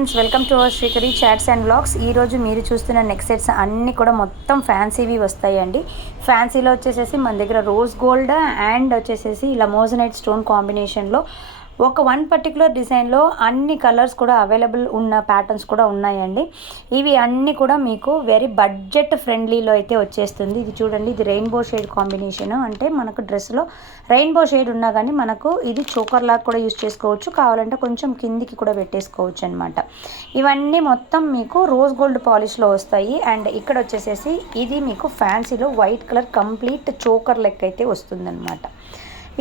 Friends, welcome to our Srikari chats and vlogs. ఈరోజు మీరు చూస్తున్న నెక్ సెట్స్ అన్నీ కూడా మొత్తం ఫ్యాన్సీవి వస్తాయండి. ఫ్యాన్సీలో వచ్చేసేసి మన దగ్గర రోజ్ గోల్డ్ అండ్ వచ్చేసేసి ఇలా మోజనైట్ స్టోన్ కాంబినేషన్లో ఒక పర్టికులర్ డిజైన్లో అన్ని కలర్స్ కూడా అవైలబుల్ ఉన్న ప్యాటర్న్స్ కూడా ఉన్నాయండి. ఇవి అన్నీ కూడా మీకు వెరీ బడ్జెట్ ఫ్రెండ్లీలో అయితే వచ్చేస్తుంది. ఇది చూడండి, ఇది రెయిన్బో షేడ్ కాంబినేషన్. అంటే మనకు డ్రెస్లో రెయిన్బో షేడ్ ఉన్నా కానీ మనకు ఇది చోకర్ లాగా కూడా యూస్ చేసుకోవచ్చు, కావాలంటే కొంచెం కిందికి కూడా పెట్టేసుకోవచ్చు అనమాట. ఇవన్నీ మొత్తం మీకు రోజ్ గోల్డ్ పాలిష్లో వస్తాయి. అండ్ ఇక్కడ వచ్చేసేసి ఇది మీకు ఫ్యాన్సీలో వైట్ కలర్ కంప్లీట్ చోకర్ లెక్క అయితే వస్తుందన్నమాట.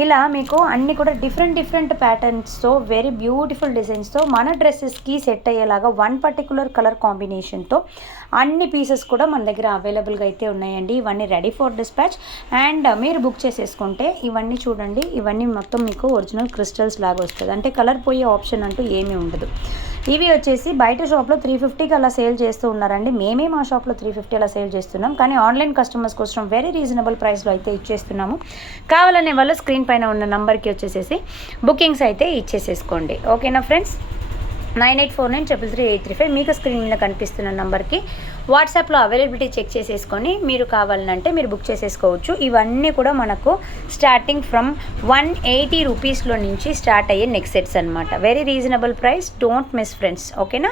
ఇలా మీకు అన్నీ కూడా డిఫరెంట్ ప్యాటర్న్స్తో వెరీ బ్యూటిఫుల్ డిజైన్స్తో మన డ్రెస్సెస్కి సెట్ అయ్యేలాగా పర్టికులర్ కలర్ కాంబినేషన్తో అన్ని పీసెస్ కూడా మన దగ్గర అవైలబుల్గా అయితే ఉన్నాయండి. ఇవన్నీ రెడీ ఫర్ డిస్పాచ్. అండ్ మీరు బుక్ చేసేసుకుంటే ఇవన్నీ చూడండి, ఇవన్నీ మొత్తం మీకు ఒరిజినల్ క్రిస్టల్స్ లాగా వస్తుంది. అంటే కలర్ పోయే ఆప్షన్ అంటూ ఏమీ ఉండదు. ఇవి వచ్చేసి బయట షాప్లో 350కి అలా సేల్ చేస్తూ ఉన్నారండి. మేమే మా షాప్లో 350 అలా సేల్ చేస్తున్నాం, కానీ ఆన్లైన్ కస్టమర్స్ కోసం వెరీ రీజనబుల్ ప్రైస్లో అయితే ఇచ్చేస్తున్నాము. కావాలనే వాళ్ళు స్క్రీన్ పైన ఉన్న నంబర్కి వచ్చేసేసి బుకింగ్స్ అయితే ఇచ్చేసేసుకోండి. ఓకేనా ఫ్రెండ్స్? 9849333835 మీకు స్క్రీన్ మీద కనిపిస్తున్న నంబర్కి వాట్సాప్లో అవైలబిలిటీ చెక్ చేసేసుకొని మీరు కావాలంటే మీరు బుక్ చేసేసుకోవచ్చు. ఇవన్నీ కూడా మనకు స్టార్టింగ్ ఫ్రమ్ 180 రూపీస్లో నుంచి స్టార్ట్ అయ్యే నెక్ సెట్స్ అనమాట. Very reasonable price. Don't miss friends. ఓకేనా?